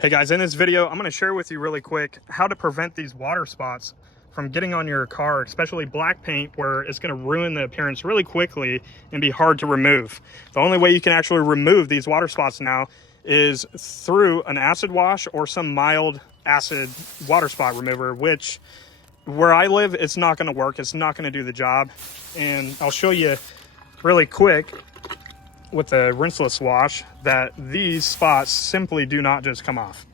Hey guys, in this video, I'm gonna share with you really quick how to prevent these water spots from getting on your car, especially black paint, where it's gonna ruin the appearance really quickly and be hard to remove. The only way you can actually remove these water spots now is through an acid wash or some mild acid water spot remover, which where I live, it's not gonna work. It's not gonna do the job. And I'll show you really quick with the rinseless wash that these spots simply do not just come off.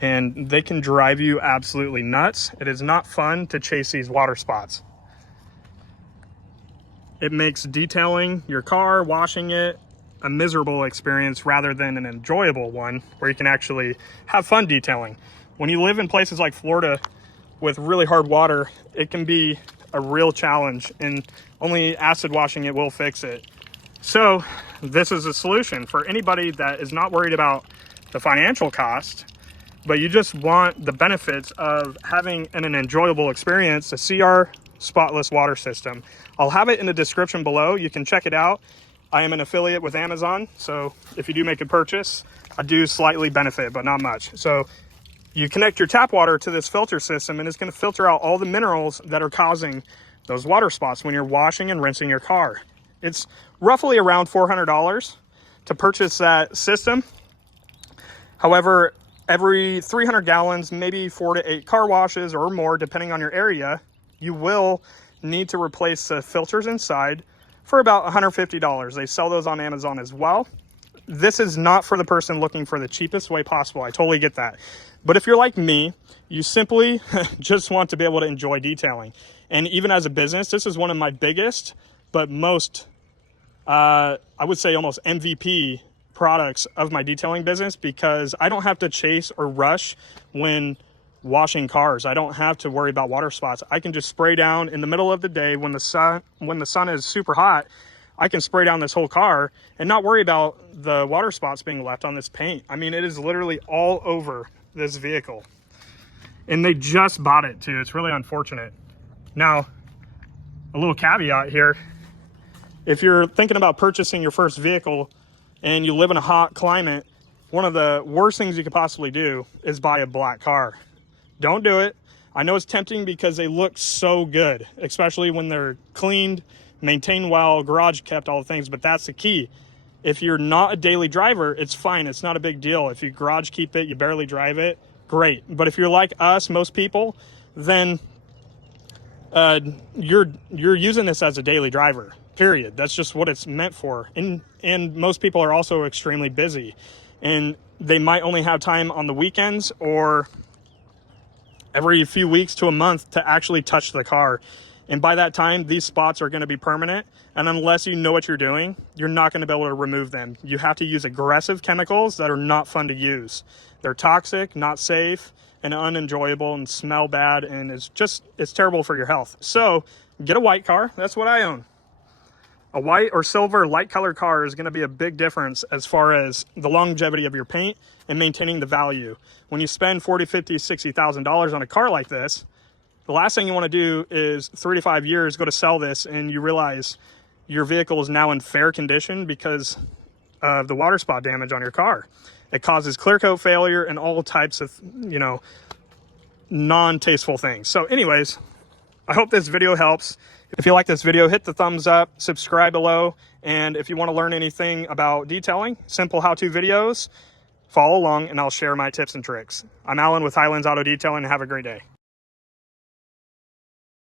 And they can drive you absolutely nuts. It is not fun to chase these water spots. It makes detailing your car, washing it, a miserable experience rather than an enjoyable one where you can actually have fun detailing. When you live in places like Florida with really hard water, it can be a real challenge, and only acid washing it will fix it. So this is a solution for anybody that is not worried about the financial cost, but you just want the benefits of having an enjoyable experience. The CR spotless water system. I'll have it in the description below. You can check it out. I am an affiliate with Amazon, so if you do make a purchase, I do slightly benefit, but not much. So you connect your tap water to this filter system, and it's going to filter out all the minerals that are causing those water spots when you're washing and rinsing your car. It's roughly around $400 to purchase that system. However, every 300 gallons, maybe 4 to 8 car washes or more, depending on your area, you will need to replace the filters inside for about $150. They sell those on Amazon as well. This is not for the person looking for the cheapest way possible. I totally get that. But if you're like me, you simply just want to be able to enjoy detailing. And even as a business, this is one of my biggest, but most, I would say almost MVP products of my detailing business, because I don't have to chase or rush when washing cars. I don't have to worry about water spots. I can just spray down in the middle of the day when the sun is super hot. I can spray down this whole car and not worry about the water spots being left on this paint. I mean, it is literally all over this vehicle. And they just bought it too. It's really unfortunate. Now, a little caveat here. If you're thinking about purchasing your first vehicle and you live in a hot climate, one of the worst things you could possibly do is buy a black car. Don't do it. I know it's tempting because they look so good, especially when they're cleaned, maintained well, garage kept, all the things, but that's the key. If you're not a daily driver, it's fine. It's not a big deal. If you garage keep it, you barely drive it, great. But if you're like us, most people, then you're using this as a daily driver, period. That's just what it's meant for. And most people are also extremely busy, and they might only have time on the weekends or every few weeks to a month to actually touch the car. And by that time, these spots are going to be permanent. And unless you know what you're doing, you're not going to be able to remove them. You have to use aggressive chemicals that are not fun to use. They're toxic, not safe, and unenjoyable, and smell bad. And it's terrible for your health. So get a white car. That's what I own. A white or silver light colored car is going to be a big difference as far as the longevity of your paint and maintaining the value. When you spend $40,000, $50,000, $60,000 on a car like this, the last thing you want to do is 3 to 5 years go to sell this and you realize your vehicle is now in fair condition because of the water spot damage on your car. It causes clear coat failure and all types of, non-tasteful things. So anyways, I hope this video helps. If you like this video, hit the thumbs up, subscribe below, and if you want to learn anything about detailing, simple how-to videos, follow along and I'll share my tips and tricks. I'm Alan with Highlands Auto Detailing, and have a great day.